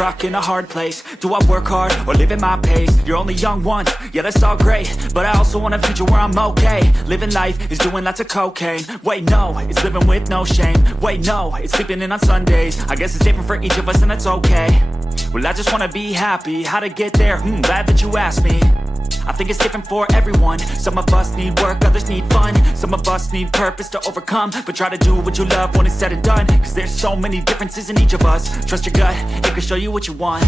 rock in a hard place. Do I work hard or live at my pace? You're only young once, yeah that's all great, but I also want a future where I'm okay. Living life is doing lots of cocaine. Wait no, it's living with no shame. Wait no, it's sleeping in on Sundays. I guess it's different for each of us and that's okay. Well I just wanna be happy, how to get there? Glad that you asked me. I think it's different for everyone. Some of us need work, others need fun. Some of us need purpose to overcome. But try to do what you love when it's said and done. Cause there's so many differences in each of us. Trust your gut, it can show you what you want.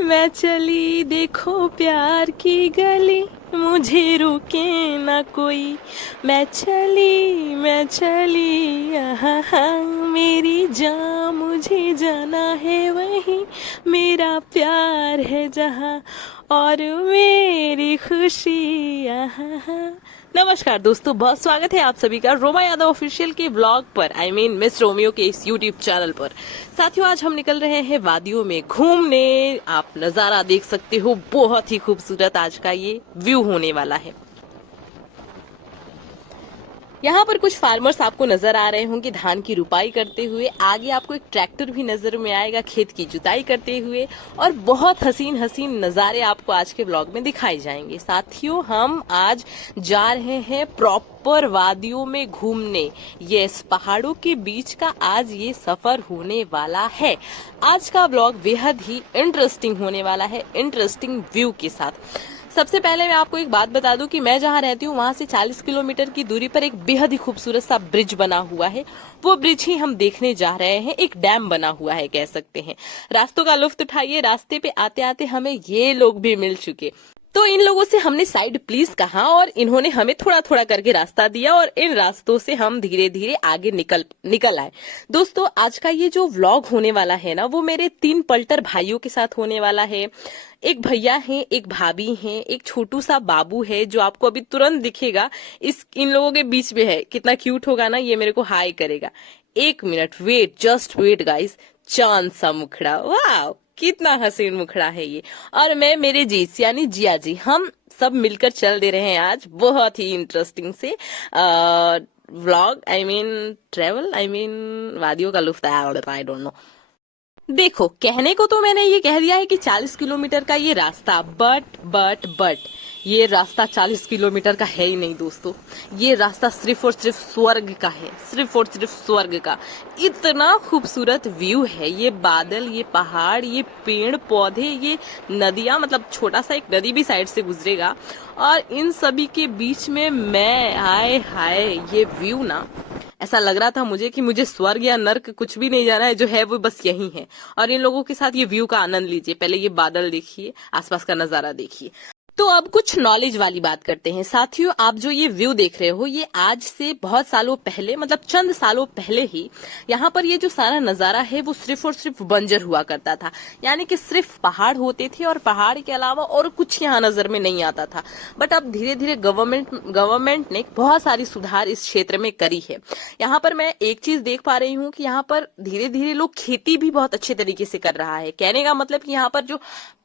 मैं चली देखो प्यार की गली, मुझे रोके ना कोई। मैं चली मेरी जान मुझे जाना है वहीं, मेरा प्यार है जहाँ और मेरी खुशी यहाँ। नमस्कार दोस्तों, बहुत स्वागत है आप सभी का रोमा यादव ऑफिशियल के ब्लॉग पर, मिस रोमियो के इस यूट्यूब चैनल पर। साथियों आज हम निकल रहे हैं वादियों में घूमने। आप नज़ारा देख सकते हो, बहुत ही खूबसूरत आज का ये व्यू होने वाला है। यहाँ पर कुछ फार्मर्स आपको नजर आ रहे होंगे धान की रुपाई करते हुए। आगे आपको एक ट्रैक्टर भी नजर में आएगा खेत की जुताई करते हुए, और बहुत हसीन नज़ारे आपको आज के ब्लॉग में दिखाए जाएंगे। साथियों हम आज जा रहे हैं प्रॉपर वादियों में घूमने। यस, पहाड़ों के बीच का आज ये सफर होने वाला है। आज का ब्लॉग बेहद ही इंटरेस्टिंग होने वाला है, इंटरेस्टिंग व्यू के साथ। सबसे पहले मैं आपको एक बात बता दूं कि मैं जहां रहती हूं वहां से 40 किलोमीटर की दूरी पर एक बेहद ही खूबसूरत सा ब्रिज बना हुआ है। वो ब्रिज ही हम देखने जा रहे हैं। एक डैम बना हुआ है कह सकते हैं। रास्तों का लुत्फ उठाइए। रास्ते पे आते आते हमें ये लोग भी मिल चुके, तो इन लोगों से हमने साइड प्लीज कहा और इन्होंने हमें थोड़ा थोड़ा करके रास्ता दिया और इन रास्तों से हम धीरे धीरे आगे निकल आए। दोस्तों आज का ये जो व्लॉग होने वाला है ना, वो मेरे 3 पल्टर भाइयों के साथ होने वाला है। एक भैया हैं, एक भाभी हैं, एक छोटू सा बाबू है जो आपको अभी तुरंत दिखेगा। इन लोगों के बीच में है। कितना क्यूट होगा ना, ये मेरे को हाई करेगा। 1 minute wait, just wait guys. चांद सा मुखड़ा, वाह कितना हसीन मुखड़ा है ये। और मैं मेरे जीत यानी जिया जी, हम सब मिलकर चल दे रहे हैं आज बहुत ही इंटरेस्टिंग से व्लॉग, ट्रेवल, वादियों का लुफ्त आई डोंट नो। देखो कहने को तो मैंने ये कह दिया है कि 40 किलोमीटर का ये रास्ता, बट ये रास्ता 40 किलोमीटर का है ही नहीं दोस्तों। ये रास्ता सिर्फ और सिर्फ स्वर्ग का है, सिर्फ और सिर्फ स्वर्ग का। इतना खूबसूरत व्यू है। ये बादल, ये पहाड़, ये पेड़ पौधे, ये नदियां, मतलब छोटा सा एक नदी भी साइड से गुजरेगा और इन सभी के बीच में मैं, हाय ये व्यू ना, ऐसा लग रहा था मुझे कि मुझे स्वर्ग या नर्क कुछ भी नहीं जाना है, जो है वो बस यही है। और इन लोगों के साथ ये व्यू का आनंद लीजिए। पहले ये बादल देखिए, आसपास का नजारा देखिए। तो अब कुछ नॉलेज वाली बात करते हैं। साथियों आप जो ये व्यू देख रहे हो, ये आज से बहुत सालों पहले, मतलब चंद सालों पहले ही यहाँ पर ये जो सारा नजारा है वो सिर्फ और सिर्फ बंजर हुआ करता था। यानी कि सिर्फ पहाड़ होते थे और पहाड़ के अलावा और कुछ यहाँ नजर में नहीं आता था। बट अब धीरे धीरे गवर्नमेंट ने बहुत सारी सुधार इस क्षेत्र में करी है। यहाँ पर मैं एक चीज देख पा रही हूँ कि यहाँ पर धीरे धीरे लोग खेती भी बहुत अच्छे तरीके से कर रहा है। कहने का मतलब कि यहाँ पर जो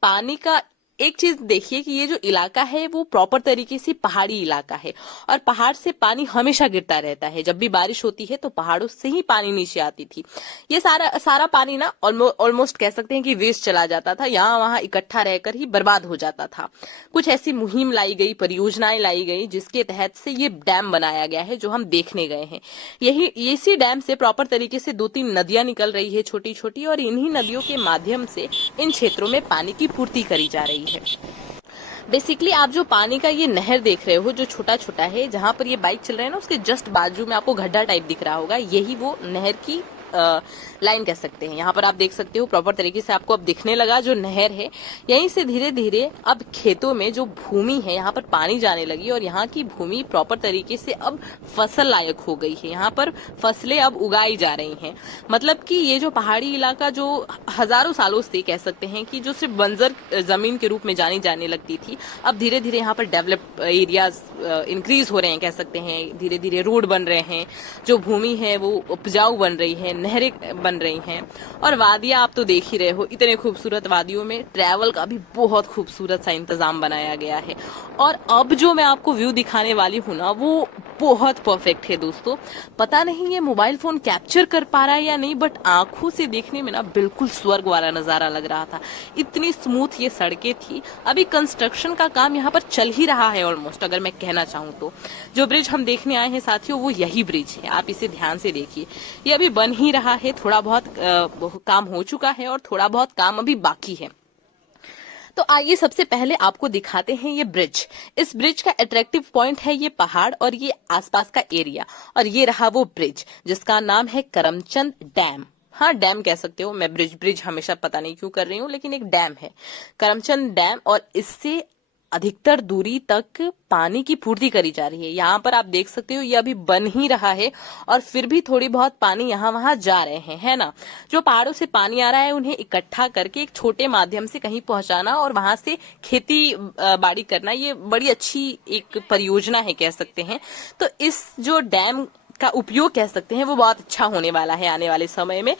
पानी का, एक चीज देखिए कि ये जो इलाका है वो प्रॉपर तरीके से पहाड़ी इलाका है और पहाड़ से पानी हमेशा गिरता रहता है। जब भी बारिश होती है तो पहाड़ों से ही पानी नीचे आती थी। ये सारा पानी ना ऑलमोस्ट कह सकते हैं कि वेस्ट चला जाता था, यहाँ वहां इकट्ठा रहकर ही बर्बाद हो जाता था। कुछ ऐसी मुहिम लाई गई, परियोजनाएं लाई गई जिसके तहत से ये डैम बनाया गया है जो हम देखने गए हैं। इसी डैम से प्रॉपर तरीके से 2-3 नदियां निकल रही है छोटी छोटी, और इन्हीं नदियों के माध्यम से इन क्षेत्रों में पानी की पूर्ति करी जा रही है। बेसिकली आप जो पानी का ये नहर देख रहे हो जो छोटा छोटा है, जहां पर ये बाइक चल रहे हैं ना, उसके जस्ट बाजू में आपको गड्ढा टाइप दिख रहा होगा, यही वो नहर की लाइन कह सकते हैं। यहाँ पर आप देख सकते हो प्रॉपर तरीके से आपको अब दिखने लगा जो नहर है। यहीं से धीरे धीरे अब खेतों में जो भूमि है यहाँ पर पानी जाने लगी और यहाँ की भूमि प्रॉपर तरीके से अब फसल लायक हो गई है। यहाँ पर फसलें अब उगाई जा रही हैं। मतलब कि ये जो पहाड़ी इलाका जो हजारों सालों से कह सकते हैं कि जो सिर्फ बंजर जमीन के रूप में जाने लगती थी, अब धीरे धीरे यहाँ पर डेवलप एरियाज इंक्रीज हो रहे हैं कह सकते हैं। धीरे धीरे रोड बन रहे हैं, जो भूमि है वो उपजाऊ बन रही है, नहरें बन रही हैं। और वादियां आप तो देख ही रहे हो, इतने खूबसूरत वादियों में ट्रैवल का भी बहुत खूबसूरत सा इंतजाम बनाया गया है। और अब जो मैं आपको व्यू दिखाने वाली हूँ ना, वो बहुत परफेक्ट है दोस्तों। पता नहीं ये मोबाइल फोन कैप्चर कर पा रहा है या नहीं, बट आंखों से देखने में ना बिल्कुल स्वर्ग वाला नजारा लग रहा था। इतनी स्मूथ ये सड़कें थी। अभी कंस्ट्रक्शन का काम यहाँ पर चल ही रहा है ऑलमोस्ट, अगर मैं कहना चाहूँ तो। जो ब्रिज हम देखने आए हैं साथियों, वो यही ब्रिज है। आप इसे ध्यान से देखिए, ये अभी बन ही रहा है। थोड़ा बहुत काम हो चुका है और थोड़ा बहुत काम अभी बाकी है। तो आइए सबसे पहले आपको दिखाते हैं ये ब्रिज। इस ब्रिज का अट्रैक्टिव पॉइंट है ये पहाड़ और ये आसपास का एरिया। और ये रहा वो ब्रिज जिसका नाम है करमचंद डैम। हाँ, डैम कह सकते हो, मैं ब्रिज हमेशा पता नहीं क्यों कर रही हूँ, लेकिन एक डैम है करमचंद डैम। और इससे अधिकतर दूरी तक पानी की पूर्ति करी जा रही है। यहाँ पर आप देख सकते हो ये अभी बन ही रहा है और फिर भी थोड़ी बहुत पानी यहाँ वहां जा रहे हैं, है ना। जो पहाड़ों से पानी आ रहा है उन्हें इकट्ठा करके एक छोटे माध्यम से कहीं पहुंचाना और वहां से खेती बाड़ी करना, ये बड़ी अच्छी एक परियोजना है कह सकते हैं। तो इस जो डैम का उपयोग कह सकते हैं वो बहुत अच्छा होने वाला है आने वाले समय में।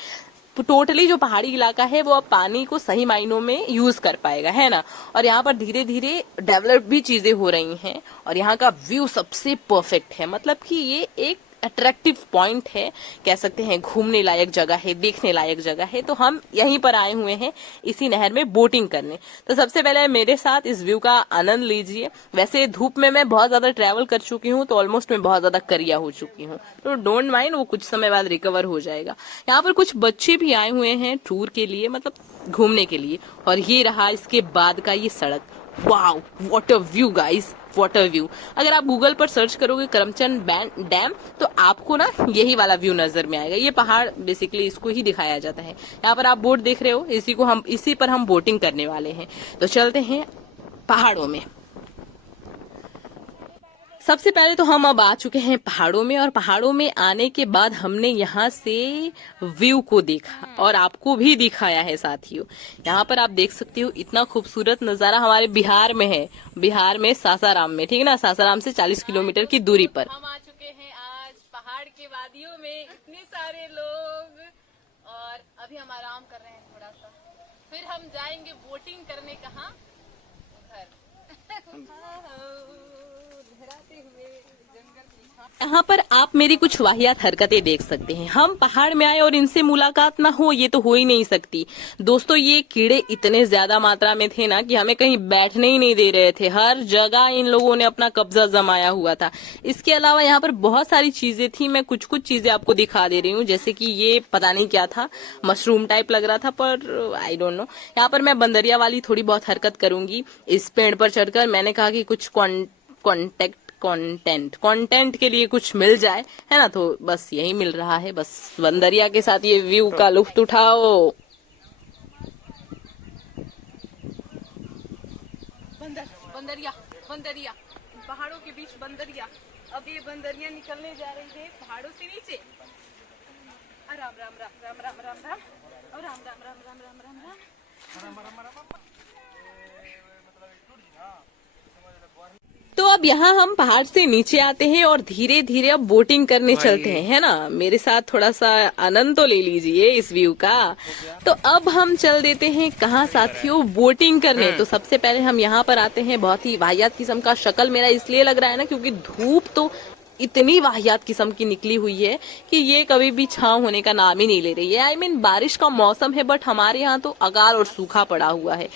टोटली जो पहाड़ी इलाका है वो अब पानी को सही मायनों में यूज कर पाएगा, है ना। और यहाँ पर धीरे धीरे डेवलप भी चीजें हो रही हैं और यहाँ का व्यू सबसे परफेक्ट है। मतलब कि ये एक अट्रैक्टिव पॉइंट है कह सकते हैं, घूमने लायक जगह है, देखने लायक जगह है। तो हम यहीं पर आए हुए हैं इसी नहर में बोटिंग करने। तो सबसे पहले मेरे साथ इस व्यू का आनंद लीजिए। वैसे धूप में मैं बहुत ज्यादा ट्रैवल कर चुकी हूँ, तो ऑलमोस्ट मैं बहुत ज्यादा करिया हो चुकी हूँ, तो डोंट माइंड, वो कुछ समय बाद रिकवर हो जाएगा। यहाँ पर कुछ बच्चे भी आए हुए हैं टूर के लिए, मतलब घूमने के लिए। और ये रहा इसके बाद का ये सड़क। Wow, what a view guys, what a view. अगर आप गूगल पर सर्च करोगे करमचंद डैम तो आपको ना यही वाला व्यू नजर में आएगा। ये पहाड़ बेसिकली इसको ही दिखाया जाता है। यहाँ पर आप बोट देख रहे हो, इसी पर हम बोटिंग करने वाले हैं। तो चलते हैं पहाड़ों में। सबसे पहले तो हम अब आ चुके हैं पहाड़ों में, और पहाड़ों में आने के बाद हमने यहाँ से व्यू को देखा और आपको भी दिखाया है साथियों। यहाँ पर आप देख सकते हो इतना खूबसूरत नजारा हमारे बिहार में है, बिहार में सासाराम में, ठीक है ना। सासाराम से 40 किलोमीटर की दूरी पर हम आ चुके हैं आज पहाड़ के वादियों में। इतने सारे लोग, और अभी हम आराम कर रहे हैं थोड़ा सा, फिर हम जाएंगे बोटिंग करने। कहाँ? यहाँ पर आप मेरी कुछ वाहियात हरकतें देख सकते हैं। हम पहाड़ में आए और इनसे मुलाकात ना हो, ये तो हो ही नहीं सकती दोस्तों। ये कीड़े इतने ज्यादा मात्रा में थे ना कि हमें कहीं बैठने ही नहीं दे रहे थे। हर जगह इन लोगों ने अपना कब्जा जमाया हुआ था। इसके अलावा यहाँ पर बहुत सारी चीजें थी। मैं कुछ चीजें आपको दिखा दे रही हूँ, जैसे कि ये पता नहीं क्या था, मशरूम टाइप लग रहा था, पर आई डोंट नो। यहाँ पर मैं बंदरिया वाली थोड़ी बहुत हरकत करूंगी इस पेड़ पर चढ़कर। मैंने कहा कि कुछ कंटेंट के लिए कुछ मिल जाए, है ना। तो बस यही मिल रहा है, बस बंदरिया के साथ ये व्यू का लुत्फ उठाओ। बंदरिया बंदरिया पहाड़ों के बीच बंदरिया। अब ये बंदरिया निकलने जा रही है पहाड़ों से नीचे। राम राम राम राम राम राम राम और राम राम राम राम राम राम राम। तो अब यहाँ हम पहाड़ से नीचे आते हैं और धीरे धीरे अब बोटिंग करने चलते हैं, है ना। मेरे साथ थोड़ा सा आनंद तो ले लीजिए इस व्यू का। तो अब हम चल देते हैं कहाँ साथियों, बोटिंग करने। तो सबसे पहले हम यहाँ पर आते हैं। बहुत ही वाहियात किस्म का शक्ल मेरा इसलिए लग रहा है ना, क्योंकि धूप तो इतनी वाहियात किस्म की निकली हुई है कि ये कभी भी छांव होने का नाम ही नहीं ले रही है। आई मीन बारिश का मौसम है, बट हमारे यहाँ तो अकाल और सूखा पड़ा हुआ है।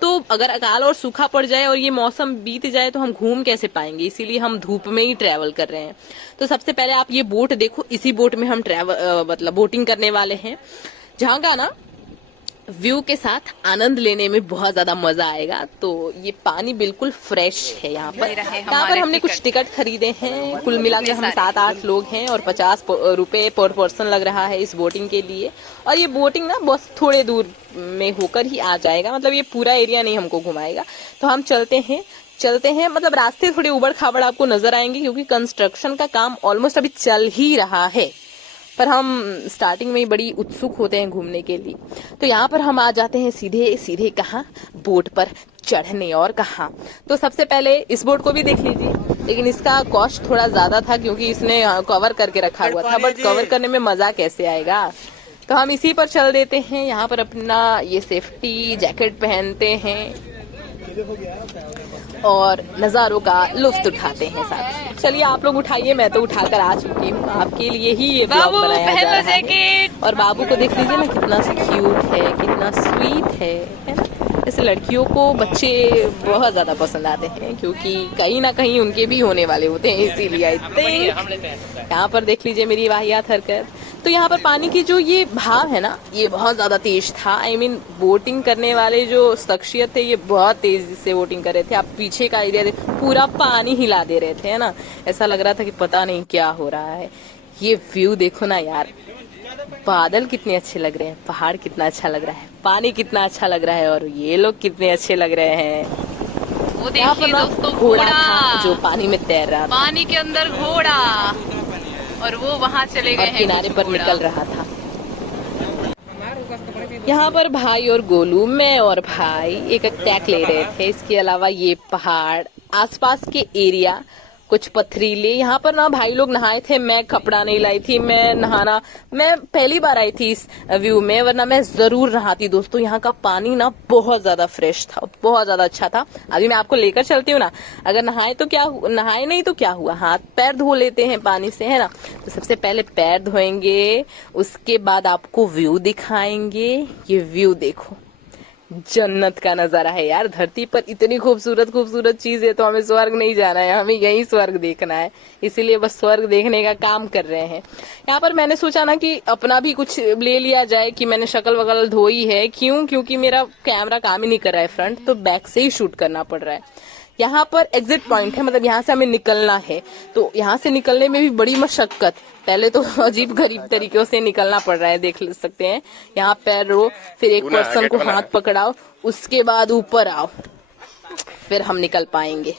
तो अगर अकाल और सूखा पड़ जाए और ये मौसम बीत जाए तो हम घूम कैसे पाएंगे, इसीलिए हम धूप में ही ट्रेवल कर रहे हैं। तो सबसे पहले आप ये बोट देखो, इसी बोट में हम मतलब बोटिंग करने वाले हैं, जहाँ का ना व्यू के साथ आनंद लेने में बहुत ज्यादा मजा आएगा। तो ये पानी बिल्कुल फ्रेश है। यहाँ पर हमने कुछ टिकट खरीदे हैं। कुल मिलाकर हम 7-8 लोग हैं और 50 रुपए पर पर्सन लग रहा है इस बोटिंग के लिए। और ये बोटिंग ना बस थोड़े दूर में होकर ही आ जाएगा, मतलब ये पूरा एरिया नहीं हमको घुमाएगा। तो हम चलते हैं, मतलब रास्ते थोड़े उबड़ खाबड़ आपको नजर आएंगे, क्योंकि कंस्ट्रक्शन का काम ऑलमोस्ट अभी चल ही रहा है। पर हम स्टार्टिंग में ही बड़ी उत्सुक होते हैं घूमने के लिए। तो यहाँ पर हम आ जाते हैं सीधे कहाँ, बोट पर चढ़ने। और कहाँ, तो सबसे पहले इस बोट को भी देख लीजिए, लेकिन इसका कॉस्ट थोड़ा ज्यादा था क्योंकि इसने कवर करके रखा हुआ था। बट कवर करने में मजा कैसे आएगा, तो हम इसी पर चल देते हैं। यहाँ पर अपना ये सेफ्टी जैकेट पहनते हैं, और नज़ारों का लुत्फ उठाते हैं साथ। चलिए आप लोग उठाइए, मैं तो उठाकर आ चुकी हूँ, आपके लिए ही ये ब्लॉग बनाया जा रहा है। और बाबू को देख लीजिए ना, कितना क्यूट है, कितना स्वीट है ना। ऐसे लड़कियों को बच्चे बहुत ज़्यादा पसंद आते हैं, क्योंकि कहीं ना कहीं उनके भी होने वाले होते हैं, इसीलिए आई थिंक। यहाँ पर देख लीजिए मेरी वाहियात हरकत। तो यहाँ पर पानी की जो ये भाव है ना, ये बहुत ज़्यादा तेज था। आई मीन बोटिंग करने वाले जो शख्सियत थे, ये बहुत तेजी से बोटिंग कर रहे थे। आप पीछे का एरिया पूरा पानी हिला दे रहे थे, है ना। ऐसा लग रहा था कि पता नहीं क्या हो रहा है। ये व्यू देखो ना यार, बादल कितने अच्छे लग रहे हैं, पहाड़ कितना अच्छा लग रहा है, पानी कितना अच्छा लग रहा है, और ये लोग कितने अच्छे लग रहे हैं। वो देखिए दोस्तों, घोड़ा था जो पानी में तैर रहा था, पानी के अंदर घोड़ा, और वो वहाँ चले गए हैं, किनारे पर निकल रहा था। यहाँ पर भाई और गोलू, मैं और भाई एक टैक ले रहे थे। इसके अलावा ये पहाड़, आसपास के एरिया कुछ पथरीले। यहाँ पर ना भाई लोग नहाए थे, मैं कपड़ा नहीं लाई थी, मैं पहली बार आई थी इस व्यू में, वरना मैं जरूर नहाती। दोस्तों यहाँ का पानी ना बहुत ज्यादा फ्रेश था, बहुत ज्यादा अच्छा था। अभी मैं आपको लेकर चलती हूँ ना, अगर नहाए नहीं तो क्या हुआ, हाथ पैर धो लेते हैं पानी से, है ना। तो सबसे पहले पैर धोएंगे, उसके बाद आपको व्यू दिखाएंगे। ये व्यू देखो, जन्नत का नजारा है यार। धरती पर इतनी खूबसूरत चीज है, तो हमें स्वर्ग नहीं जाना है, हमें यही स्वर्ग देखना है। इसीलिए बस स्वर्ग देखने का काम कर रहे हैं। यहाँ पर मैंने सोचा ना कि अपना भी कुछ ले लिया जाए, कि मैंने शक्ल वगल धोई है। क्योंकि मेरा कैमरा काम ही नहीं कर रहा है फ्रंट, तो बैक से ही शूट करना पड़ रहा है। यहाँ पर एग्जिट पॉइंट है, मतलब यहाँ से हमें निकलना है। तो यहाँ से निकलने में भी बड़ी मशक्कत, पहले तो अजीब गरीब तरीकों से निकलना पड़ रहा है, देख सकते हैं। यहाँ पैर रो, फिर एक पर्सन को हाथ पकड़ाओ, उसके बाद ऊपर आओ, फिर हम निकल पाएंगे।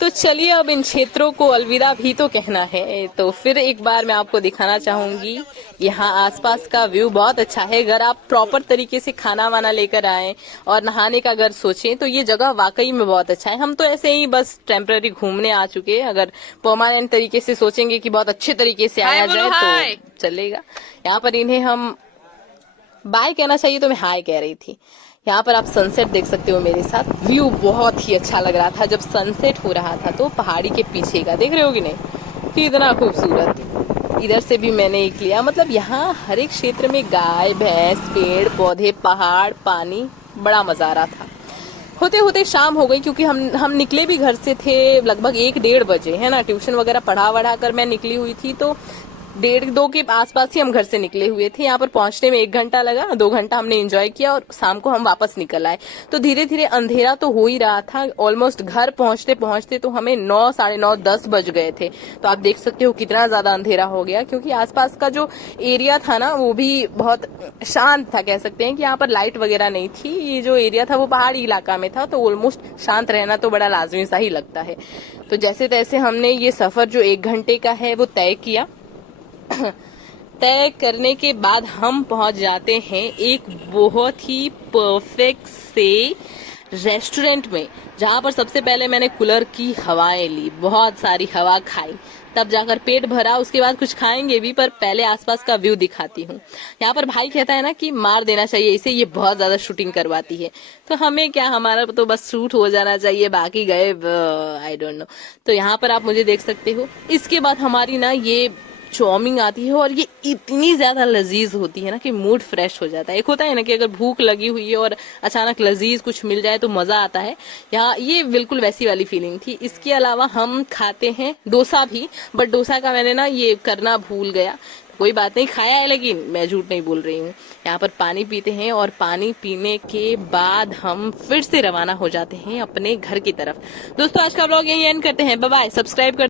तो चलिए अब इन क्षेत्रों को अलविदा भी तो कहना है। तो फिर एक बार मैं आपको दिखाना चाहूंगी, यहाँ आसपास का व्यू बहुत अच्छा है। अगर आप प्रॉपर तरीके से खाना वाना लेकर आए और नहाने का अगर सोचें, तो ये जगह वाकई में बहुत अच्छा है। हम तो ऐसे ही बस टेम्पररी घूमने आ चुके हैं, अगर परमानेंट तरीके से सोचेंगे कि बहुत अच्छे तरीके से आया जाए तो चलेगा। यहाँ पर इन्हें हम बाय कहना चाहिए, तो मैं हाय कह रही थी। यहाँ पर आप सनसेट देख सकते हो मेरे साथ। व्यू बहुत ही अच्छा लग रहा था जब सनसेट हो रहा था, तो पहाड़ी के पीछे का देख रहे हो कि नहीं, कितना खूबसूरत। इधर से भी मैंने एक लिया। मतलब यहाँ हर एक क्षेत्र में गाय भैंस, पेड़ पौधे, पहाड़, पानी, बड़ा मजा आ रहा था। होते होते शाम हो गई, क्योंकि हम निकले भी घर से थे लगभग 1-1:30 बजे, है ना। ट्यूशन वगैरह पढ़ा कर मैं निकली हुई थी, तो 1:30-2 के आसपास ही हम घर से निकले हुए थे। यहाँ पर पहुंचने में 1 घंटा लगा, 2 घंटा हमने एंजॉय किया, और शाम को हम वापस निकल आए। तो धीरे धीरे अंधेरा तो हो ही रहा था। ऑलमोस्ट घर पहुंचते पहुंचते तो हमें 9, 9:30, 10 बज गए थे। तो आप देख सकते हो कितना ज्यादा अंधेरा हो गया, क्योंकि आसपास का जो एरिया था ना, वो भी बहुत शांत था। कह सकते हैं कि यहाँ पर लाइट वगैरह नहीं थी। ये जो एरिया था वो पहाड़ी इलाका में था, तो ऑलमोस्ट शांत रहना तो बड़ा लाजमी सा ही लगता है। तो जैसे तैसे हमने ये सफर जो 1 घंटे का है वो तय किया। तय करने के बाद हम पहुंच जाते हैं एक बहुत ही परफेक्ट से रेस्टोरेंट में, जहां पर सबसे पहले मैंने कूलर की हवाएं ली, बहुत सारी हवा खाई, तब जाकर पेट भरा। उसके बाद कुछ खाएंगे भी, पर पहले आसपास का व्यू दिखाती हूँ। यहाँ पर भाई कहता है ना कि मार देना चाहिए इसे, ये बहुत ज्यादा शूटिंग करवाती है। तो हमें क्या, हमारा तो बस शूट हो जाना चाहिए, बाकी गए आई डोंट नो। तो यहाँ पर आप मुझे देख सकते हो। इसके बाद हमारी ना ये चाउमीन आती है, और ये इतनी ज्यादा लजीज होती है ना कि मूड फ्रेश हो जाता है। एक होता है ना कि अगर भूख लगी हुई है और अचानक लजीज कुछ मिल जाए तो मजा आता है, यहाँ ये बिल्कुल वैसी वाली फीलिंग थी। इसके अलावा हम खाते हैं डोसा भी, बट डोसा का मैंने ना ये करना भूल गया। कोई बात नहीं, खाया है, लेकिन मैं झूठ नहीं बोल रही हूँ। यहाँ पर पानी पीते हैं, और पानी पीने के बाद हम फिर से रवाना हो जाते हैं अपने घर की तरफ। दोस्तों आज का व्लॉग यही एंड करते हैं। Bye bye. सब्सक्राइब कर